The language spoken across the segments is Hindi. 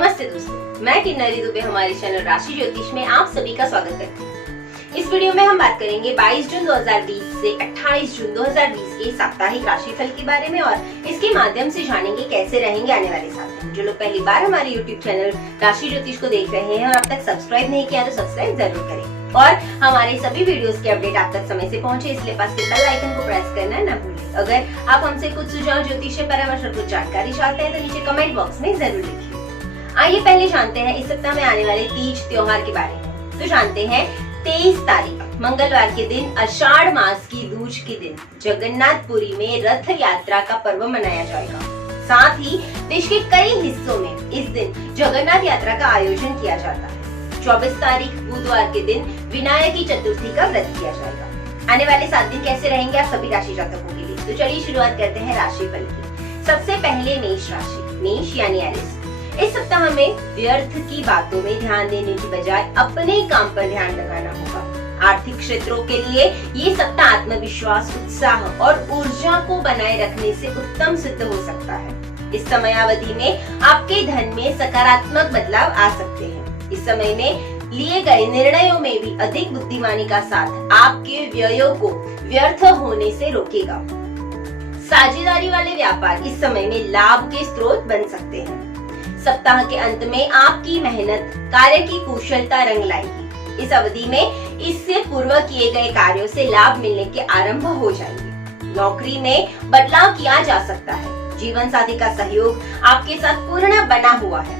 नमस्ते दोस्तों, मैं किन्नरी दुबे हमारे चैनल राशि ज्योतिष में आप सभी का स्वागत करती हूँ। इस वीडियो में हम बात करेंगे 22 जून 2020 से 28 जून 2020 के साप्ताहिक राशिफल के बारे में और इसके माध्यम से जानेंगे कैसे रहेंगे आने वाले 7 दिन। जो लोग पहली बार हमारे YouTube चैनल राशि ज्योतिष को देख रहे हैं और अब तक सब्सक्राइब नहीं किया तो सब्सक्राइब जरूर करें और हमारे सभी वीडियोस के अपडेट आप तक समय से पहुंचे इसलिए पास के बेल आइकन को प्रेस करना न भूलें। अगर आप हमसे कुछ सुझाव ज्योतिषीय परामर्श और कुछ जानकारी चाहते हैं तो नीचे कमेंट बॉक्स में जरूर लिखिए। आइए पहले जानते हैं इस सप्ताह में आने वाले तीज त्योहार के बारे में। तो जानते हैं 23 तारीख मंगलवार के दिन आषाढ़ मास की दूज के दिन जगन्नाथपुरी में रथ यात्रा का पर्व मनाया जाएगा। साथ ही देश के कई हिस्सों में इस दिन जगन्नाथ यात्रा का आयोजन किया जाता है। 24 तारीख बुधवार के दिन विनायकी चतुर्थी का व्रत किया जाएगा। आने वाले 7 दिन कैसे रहेंगे आप सभी राशि जातकों के लिए, तो चलिए शुरुआत करते हैं राशिफल की। सबसे पहले मेष राशि, मेष यानी एरिस। इस सप्ताह में व्यर्थ की बातों में ध्यान देने की बजाय अपने काम पर ध्यान लगाना होगा। आर्थिक क्षेत्रों के लिए ये सप्ताह आत्मविश्वास, उत्साह और ऊर्जा को बनाए रखने से उत्तम सिद्ध हो सकता है। इस समयावधि में आपके धन में सकारात्मक बदलाव आ सकते हैं। इस समय में लिए गए निर्णयों में भी अधिक बुद्धिमानी का साथ आपके व्ययों को व्यर्थ होने से रोकेगा। साझेदारी वाले व्यापार इस समय में लाभ के स्रोत बन सकते हैं। सप्ताह के अंत में आपकी मेहनत, कार्य की कुशलता रंग लाएगी। इस अवधि में इससे पूर्व किए गए कार्यों से लाभ मिलने के आरंभ हो जाएंगे। नौकरी में बदलाव किया जा सकता है। जीवन साथी का सहयोग आपके साथ पूर्ण बना हुआ है।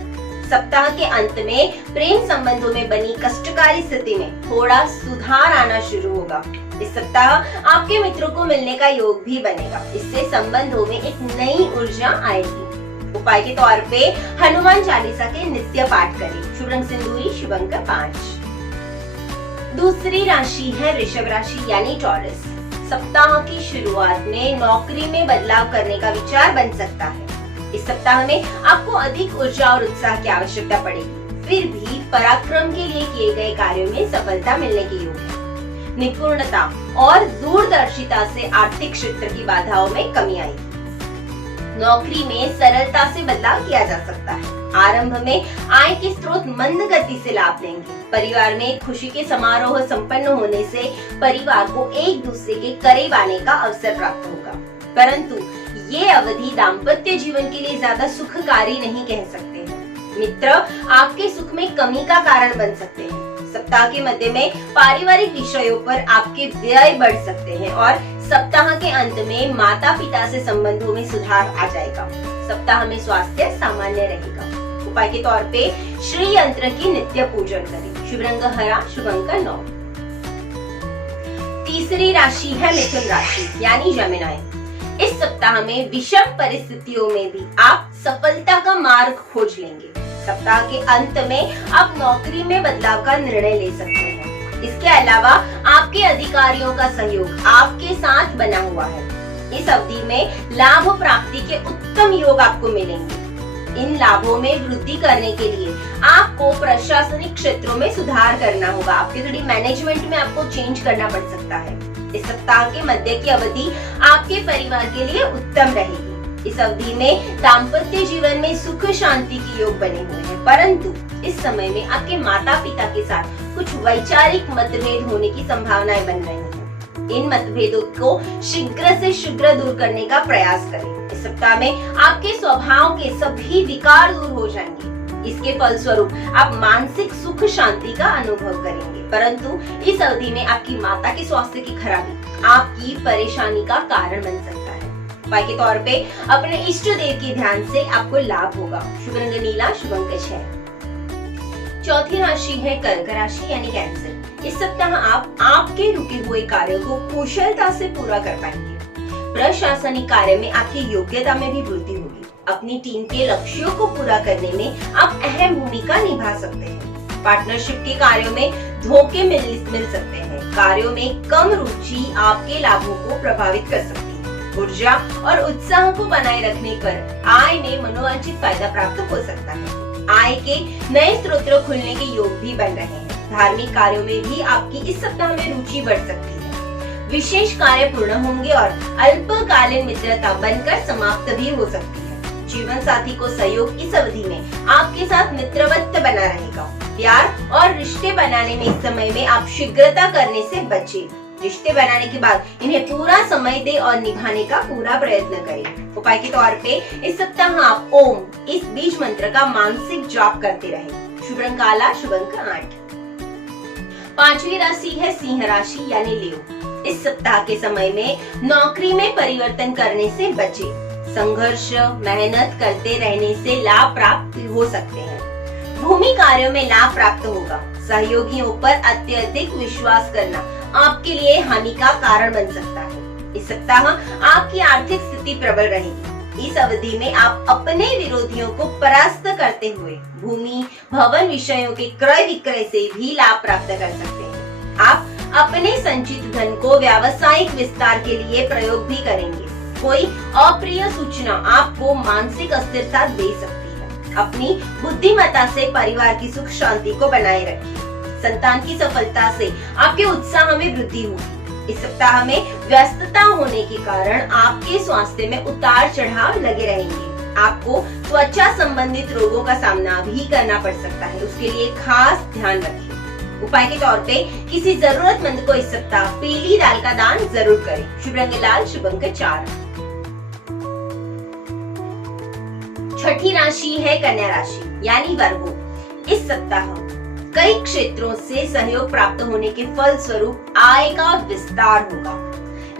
सप्ताह के अंत में प्रेम संबंधों में बनी कष्टकारी स्थिति में थोड़ा सुधार आना शुरू होगा। इस सप्ताह आपके मित्रों को मिलने का योग भी बनेगा। इससे संबंधों में एक नई ऊर्जा आएगी। उपाय के तौर पे हनुमान चालीसा के नित्य पाठ करें। शुभ रंग सिंदूरी, शुभ अंक 5। दूसरी राशि है वृषभ राशि यानी टॉरस। सप्ताह की शुरुआत में नौकरी में बदलाव करने का विचार बन सकता है। इस सप्ताह में आपको अधिक ऊर्जा और उत्साह की आवश्यकता पड़ेगी। फिर भी पराक्रम के लिए किए गए कार्यों में सफलता मिलने की योग है। निपुणता और दूरदर्शिता से आर्थिक क्षेत्र की बाधाओं में कमी आएगी। नौकरी में सरलता से बदलाव किया जा सकता है। आरंभ में आय के स्रोत मंद गति से लाभ लेंगे। परिवार में खुशी के समारोह संपन्न होने से परिवार को एक दूसरे के करीब आने का अवसर प्राप्त होगा। परंतु ये अवधि दाम्पत्य जीवन के लिए ज्यादा सुखकारी नहीं कह सकते हैं। मित्र आपके सुख में कमी का कारण बन सकते हैं। सप्ताह के मध्य में पारिवारिक विषयों पर आपके व्यय बढ़ सकते हैं और सप्ताह के अंत में माता पिता से संबंधों में सुधार आ जाएगा। सप्ताह में स्वास्थ्य सामान्य रहेगा। उपाय के तौर पे श्री यंत्र की नित्य पूजन करें। शुभ रंग हरा, शुभ अंक 9। तीसरी राशि है मिथुन राशि यानी जमिनी। इस सप्ताह में विषम परिस्थितियों में भी आप सफलता का मार्ग खोज लेंगे। सप्ताह के अंत में आप नौकरी में बदलाव का निर्णय ले सकते हैं। इसके अलावा आपके अधिकारियों का सहयोग आपके साथ बना हुआ है। इस अवधि में लाभ प्राप्ति के उत्तम योग आपको मिलेंगे। इन लाभों में वृद्धि करने के लिए आपको प्रशासनिक क्षेत्रों में सुधार करना होगा। आपकी थोड़ी मैनेजमेंट में आपको चेंज करना पड़ सकता है। इस सप्ताह के मध्य की अवधि आपके परिवार के लिए उत्तम रहेगी। इस अवधि में दाम्पत्य जीवन में सुख शांति की योग बने हुए हैं, परंतु इस समय में आपके माता पिता के साथ कुछ वैचारिक मतभेद होने की संभावनाएं बन रही हैं। इन मतभेदों को शीघ्र से शीघ्र दूर करने का प्रयास करें। इस सप्ताह में आपके स्वभाव के सभी विकार दूर हो जाएंगे। इसके फलस्वरूप आप मानसिक सुख शांति का अनुभव करेंगे, परंतु इस अवधि में आपकी माता के स्वास्थ्य की खराबी आपकी परेशानी का कारण बन सकता है। उपाय के तौर पे अपने इष्ट देव के ध्यान से आपको लाभ होगा। शुभ रंग नीला, शुभ अंक 6। चौथी राशि है कर्क राशि यानी कैंसर। इस सप्ताह आप आपके रुके हुए कार्यों को कुशलता से पूरा कर पाएंगे। प्रशासनिक कार्य में आपकी योग्यता में भी वृद्धि होगी। अपनी टीम के लक्ष्यों को पूरा करने में आप अहम भूमिका निभा सकते हैं। पार्टनरशिप के कार्यों में धोखे मिल सकते हैं। कार्यों में कम रुचि आपके लाभों को प्रभावित कर सकती है। ऊर्जा और उत्साह को बनाए रखने पर आय में मनोवांछित फायदा प्राप्त हो सकता है। आय के नए स्रोत खुलने के योग भी बन रहे हैं। धार्मिक कार्यों में भी आपकी इस सप्ताह में रुचि बढ़ सकती है। विशेष कार्य पूर्ण होंगे और अल्पकालीन मित्रता बनकर समाप्त भी हो सकती है। जीवन साथी को सहयोग इस अवधि में आपके साथ मित्रवत बना रहेगा। प्यार और रिश्ते बनाने में इस समय में आप शीघ्रता करने से बचें। रिश्ते बनाने के बाद इन्हें पूरा समय दे और निभाने का पूरा प्रयत्न करें। उपाय के तौर पे इस सप्ताह आप ओम इस बीज मंत्र का मानसिक जाप करते रहें। शुभ रंग काला, शुभ अंक 8। पांचवी राशि है सिंह राशि यानी लियो। इस सप्ताह के समय में नौकरी में परिवर्तन करने से बचे। संघर्ष, मेहनत करते रहने से लाभ प्राप्त हो सकते हैं। भूमि कार्यों में लाभ प्राप्त होगा। सहयोगियों पर अत्यधिक विश्वास करना आपके लिए हानि का कारण बन सकता है। इस सप्ताह आपकी आर्थिक स्थिति प्रबल रहेगी। इस अवधि में आप अपने विरोधियों को परास्त करते हुए भूमि, भवन विषयों के क्रय विक्रय से भी लाभ प्राप्त कर सकते हैं। आप अपने संचित धन को व्यावसायिक विस्तार के लिए प्रयोग भी करेंगे। कोई अप्रिय सूचना आपको मानसिक अस्थिरता दे सकती है। अपनी बुद्धिमत्ता से परिवार की सुख शांति को बनाए रखिए। संतान की सफलता से आपके उत्साह में वृद्धि होगी। इस सप्ताह में व्यस्तता होने के कारण आपके स्वास्थ्य में उतार चढ़ाव लगे रहेंगे। आपको त्वचा संबंधित रोगों का सामना भी करना पड़ सकता है, उसके लिए खास ध्यान रखें। उपाय के तौर पे किसी जरूरतमंद को इस सप्ताह पीली दाल का दान जरूर करें। शुभ रंग लाल, शुभ अंक 4। छठी राशि है कन्या राशि यानी वर्गो। इस सप्ताह कई क्षेत्रों से सहयोग प्राप्त होने के फल स्वरूप आय का विस्तार होगा।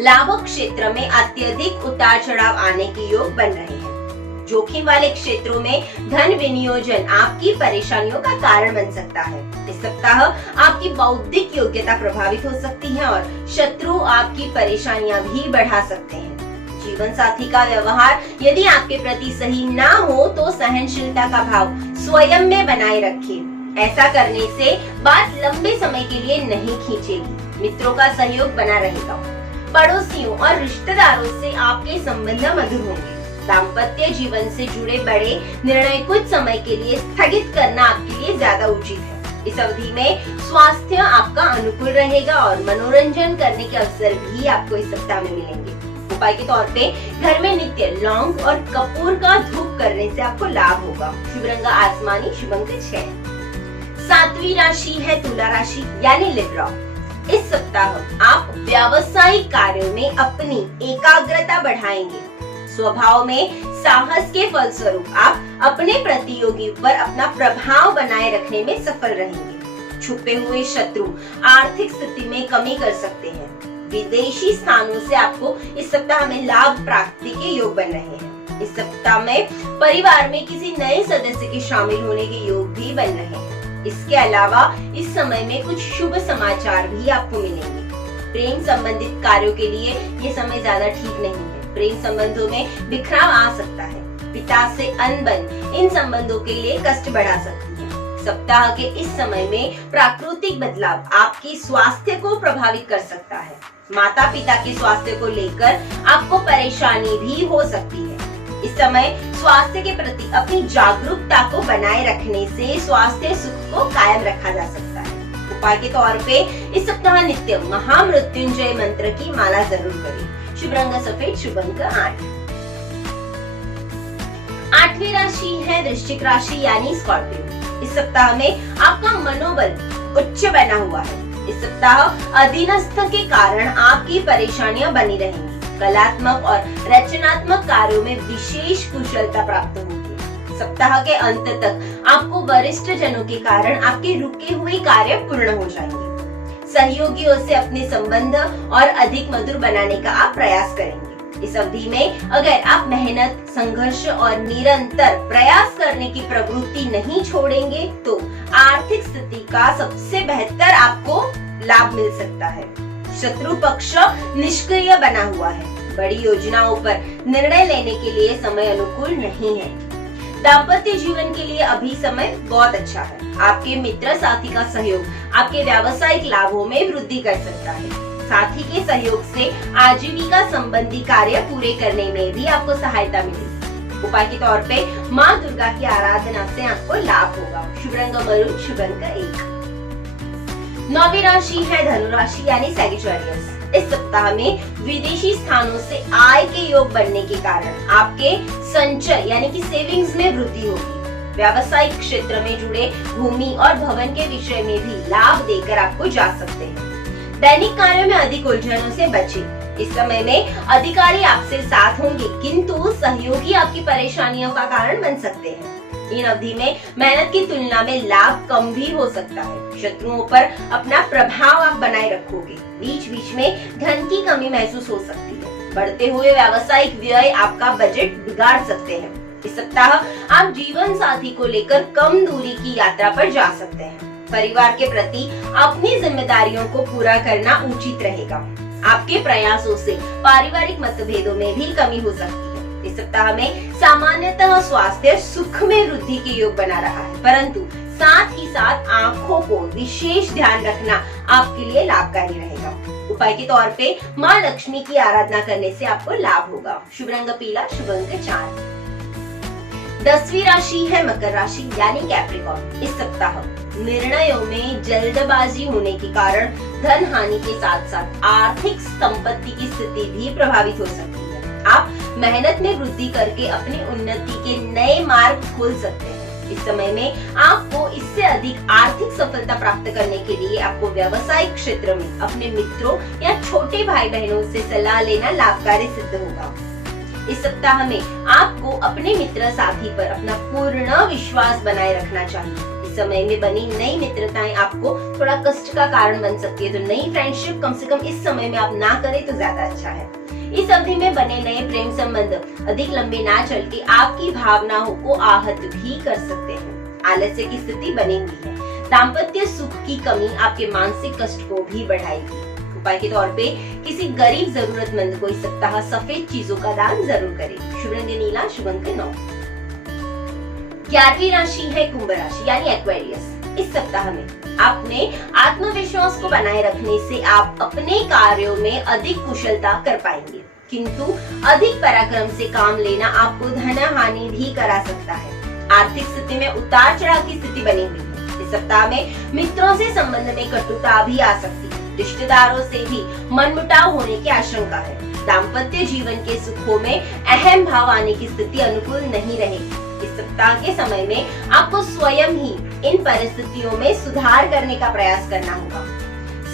लाभक क्षेत्र में अत्यधिक उतार चढ़ाव आने के योग बन रहे हैं। जोखिम वाले क्षेत्रों में धन विनियोजन आपकी परेशानियों का कारण बन सकता है। इस सप्ताह आपकी बौद्धिक योग्यता प्रभावित हो सकती है और शत्रु आपकी परेशानियां भी बढ़ा सकते हैं। जीवन साथी का व्यवहार यदि आपके प्रति सही ना हो तो सहनशीलता का भाव स्वयं में बनाए रखें। ऐसा करने से बात लंबे समय के लिए नहीं खींचेगी। मित्रों का सहयोग बना रहेगा। पड़ोसियों और रिश्तेदारों से आपके संबंध मधुर होंगे। दाम्पत्य जीवन से जुड़े बड़े निर्णय कुछ समय के लिए स्थगित करना आपके लिए ज्यादा उचित है। इस अवधि में स्वास्थ्य आपका अनुकूल रहेगा और मनोरंजन करने के अवसर भी आपको इस सप्ताह में मिलेंगे। उपाय के तौर पे घर में नित्य लौंग और कपूर का धूप करने से आपको लाभ होगा। शुभ रंग आसमानी, शुभ अंक 6। सातवीं राशि है तुला राशि यानी लिब्रा। इस सप्ताह आप व्यावसायिक कार्यों में अपनी एकाग्रता बढ़ाएंगे। स्वभाव में साहस के फलस्वरूप आप अपने प्रतियोगी पर अपना प्रभाव बनाए रखने में सफल रहेंगे। छुपे हुए शत्रु आर्थिक स्थिति में कमी कर सकते हैं। विदेशी स्थानों से आपको इस सप्ताह में लाभ प्राप्ति के योग बन रहे हैं। इस सप्ताह में परिवार में किसी नए सदस्य के शामिल होने के योग भी बन रहे हैं। इसके अलावा इस समय में कुछ शुभ समाचार भी आपको मिलेंगे। प्रेम संबंधित कार्यों के लिए ये समय ज्यादा ठीक नहीं है। प्रेम संबंधों में बिखराव आ सकता है। पिता से अनबन इन संबंधों के लिए कष्ट बढ़ा सकती है। सप्ताह के इस समय में प्राकृतिक बदलाव आपके स्वास्थ्य को प्रभावित कर सकता है। माता पिता के स्वास्थ्य को लेकर आपको परेशानी भी हो सकती है। इस समय स्वास्थ्य के प्रति अपनी जागरूकता को बनाए रखने से स्वास्थ्य सुख को कायम रखा जा सकता है। उपाय के तौर पे इस सप्ताह नित्य महामृत्युंजय मंत्र की माला जरूर करें। शुभ रंग सफेद, शुभ अंक 8। आठवीं राशि है वृश्चिक राशि यानी स्कॉर्पियो। इस सप्ताह में आपका मनोबल उच्च बना हुआ है। इस सप्ताह अधीनस्थ के कारण आपकी परेशानियां बनी रहेंगी। कलात्मक और रचनात्मक कार्यों में विशेष कुशलता प्राप्त होगी। सप्ताह के अंत तक आपको वरिष्ठ जनों के कारण आपके रुके हुए कार्य पूर्ण हो जाएंगे। सहयोगियों से अपने संबंध और अधिक मधुर बनाने का आप प्रयास करेंगे। इस अवधि में अगर आप मेहनत, संघर्ष और निरंतर प्रयास करने की प्रवृत्ति नहीं छोड़ेंगे तो आर्थिक स्थिति का सबसे बेहतर आपको लाभ मिल सकता है। शत्रु पक्ष निष्क्रिय बना हुआ है। बड़ी योजनाओं पर निर्णय लेने के लिए समय अनुकूल नहीं है। दाम्पत्य जीवन के लिए अभी समय बहुत अच्छा है। आपके मित्र साथी का सहयोग आपके व्यावसायिक लाभों में वृद्धि कर सकता है। साथी के सहयोग से आजीविका संबंधी कार्य पूरे करने में भी आपको सहायता मिलेगी। उपाय के तौर पे माँ दुर्गा की आराधना से आपको लाभ होगा। शुभ रंग मरून, शुभ अंक 1। नौवीं राशि है धनु राशि यानी सैजिटेरियस। इस सप्ताह में विदेशी स्थानों से आय के योग बनने के कारण आपके संचय यानी कि सेविंग्स में वृद्धि होगी। व्यावसायिक क्षेत्र में जुड़े भूमि और भवन के विषय में भी लाभ देकर आपको जा सकते हैं। दैनिक कार्यों में अधिक उलझनों से बचें। इस समय में अधिकारी आपसे साथ होंगे, किंतु सहयोगी आपकी परेशानियों का कारण बन सकते हैं। इन अवधि में मेहनत की तुलना में लाभ कम भी हो सकता है। शत्रुओं पर अपना प्रभाव आप बनाए रखोगे। बीच बीच में धन की कमी महसूस हो सकती है। बढ़ते हुए व्यावसायिक व्यय आपका बजट बिगाड़ सकते हैं। इस सप्ताह आप जीवन साथी को लेकर कम दूरी की यात्रा पर जा सकते हैं। परिवार के प्रति अपनी जिम्मेदारियों को पूरा करना उचित रहेगा। आपके प्रयासों से पारिवारिक मतभेदों में भी कमी हो सकती है। इस सप्ताह में सामान्यतः स्वास्थ्य सुख में वृद्धि के योग बना रहा है, परंतु साथ ही साथ आँखों को विशेष ध्यान रखना आपके लिए लाभकारी रहेगा। उपाय के तौर पे माँ लक्ष्मी की आराधना करने से आपको लाभ होगा। शुभ रंग पीला, शुभ अंक 4। 10वीं राशि है मकर राशि यानी कैप्रिकॉर्न। इस सप्ताह निर्णयों में जल्दबाजी होने के कारण धन हानि के साथ साथ आर्थिक संपत्ति की स्थिति भी प्रभावित हो सकती है। आप मेहनत में वृद्धि करके अपनी उन्नति के नए मार्ग खोल सकते हैं। इस समय में आपको इससे अधिक आर्थिक सफलता प्राप्त करने के लिए आपको व्यावसायिक क्षेत्र में अपने मित्रों या छोटे भाई बहनों से सलाह लेना लाभकारी सिद्ध होगा। इस सप्ताह में आपको अपने मित्र साथी पर अपना पूर्ण विश्वास बनाए रखना चाहिए। इस समय में बनी नई मित्रताएं आपको थोड़ा कष्ट का कारण बन सकती है, तो नई फ्रेंडशिप कम से कम इस समय में आप ना करें तो ज्यादा अच्छा है। इस अवधि में बने नए प्रेम संबंध अधिक लंबे ना चल के आपकी भावनाओं को आहत भी कर सकते हैं। आलस्य की स्थिति बनी हुई है। दाम्पत्य सुख की कमी आपके मानसिक कष्ट को भी बढ़ाएगी। उपाय के तौर पे किसी गरीब जरूरतमंद को इस सप्ताह सफेद चीजों का दान जरूर करें। शुभ रंग नीला, शुभ अंक 9। 11वीं राशि है कुंभ राशि यानी एक्वेरियस। इस सप्ताह में अपने आत्मविश्वास को बनाए रखने से आप अपने कार्यों में अधिक कुशलता कर पाएंगे, किंतु अधिक पराक्रम से काम लेना आपको धन हानि भी करा सकता है। आर्थिक स्थिति में उतार चढ़ाव की स्थिति बनी हुई है। इस सप्ताह में मित्रों से संबंध में कटुता भी आ सकती है। रिश्तेदारों से भी मनमुटाव होने की आशंका है। दाम्पत्य जीवन के सुखों में अहम भाव आने की स्थिति अनुकूल नहीं रहेगी। इस सप्ताह के समय में आपको स्वयं ही इन परिस्थितियों में सुधार करने का प्रयास करना होगा।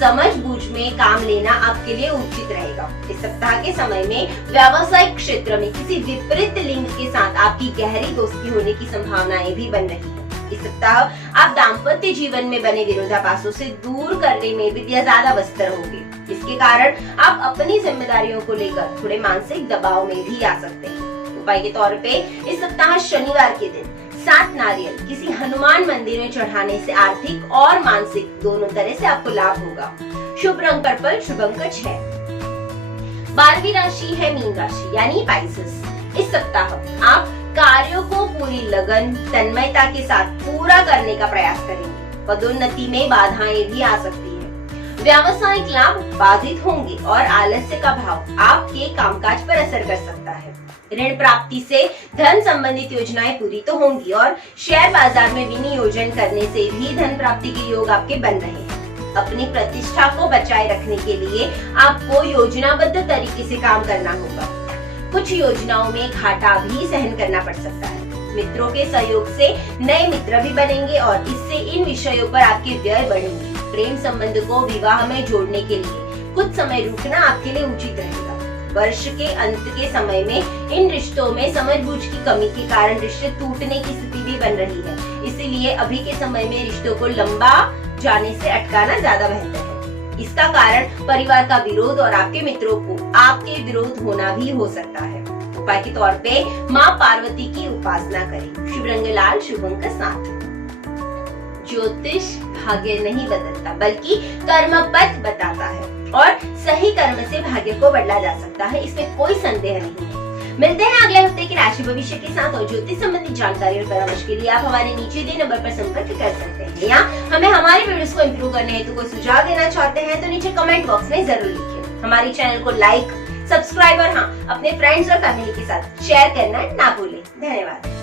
समझ बूझ में काम लेना आपके लिए उचित रहेगा। इस सप्ताह के समय में व्यावसायिक क्षेत्र में किसी विपरीत लिंग के साथ आपकी गहरी दोस्ती होने की संभावनाएं भी बन रही है। इस सप्ताह आप दाम्पत्य जीवन में बने विरोधाभासों से दूर करने में भी ज्यादा व्यस्त होंगे। इसके कारण आप अपनी जिम्मेदारियों को लेकर थोड़े मानसिक दबाव में भी आ सकते हैं। उपाय के तौर पे इस सप्ताह शनिवार के दिन 7 नारियल किसी हनुमान मंदिर में चढ़ाने से आर्थिक और मानसिक दोनों तरह से आपको लाभ होगा। शुभ रंग पर्पल, शुभ अंक 6। 12वीं राशि है मीन राशि यानी पाइसेस। इस सप्ताह आप कार्यों को पूरी लगन तन्मयता के साथ पूरा करने का प्रयास करेंगे। पदोन्नति में बाधाएं भी आ सकती है। व्यावसायिक लाभ बाधित होंगे और आलस्य का भाव आपके कामकाज पर असर कर सकता है। ऋण प्राप्ति से धन संबंधित योजनाएं पूरी तो होंगी और शेयर बाजार में विनियोजन करने से भी धन प्राप्ति के योग आपके बन रहे हैं। अपनी प्रतिष्ठा को बचाए रखने के लिए आपको योजनाबद्ध तरीके से काम करना होगा। कुछ योजनाओं में घाटा भी सहन करना पड़ सकता है। मित्रों के सहयोग से नए मित्र भी बनेंगे और इससे इन विषयों पर आपके व्यय बढ़ेंगे। प्रेम संबंध को विवाह में जोड़ने के लिए कुछ समय रुकना आपके लिए उचित रहेगा। वर्ष के अंत के समय में इन रिश्तों में समझबूझ की कमी के कारण रिश्ते टूटने की स्थिति भी बन रही है। इसीलिए अभी के समय में रिश्तों को लंबा जाने से अटकाना ज्यादा बेहतर है। इसका कारण परिवार का विरोध और आपके मित्रों को आपके विरोध होना भी हो सकता है। उपाय के तौर पे माँ पार्वती की उपासना करें। शुभ रंग लाल, शुभ अंक 7। ज्योतिष भाग्य नहीं बदलता बल्कि कर्म पथ बताता है और सही कर्म से भाग्य को बदला जा सकता है, इसमें कोई संदेह नहीं है। मिलते हैं अगले हफ्ते की राशि भविष्य के साथ और ज्योतिष संबंधित जानकारी और परामर्श के लिए आप हमारे नीचे दिए नंबर पर संपर्क कर सकते हैं या हमें हमारे वीडियोस को इम्प्रूव करने हेतु कोई सुझाव देना चाहते हैं तो नीचे कमेंट बॉक्स में जरूर लिखिए। हमारे चैनल को लाइक, सब्सक्राइब और हाँ अपने फ्रेंड्स और फैमिली के साथ शेयर करना ना भूलें। धन्यवाद।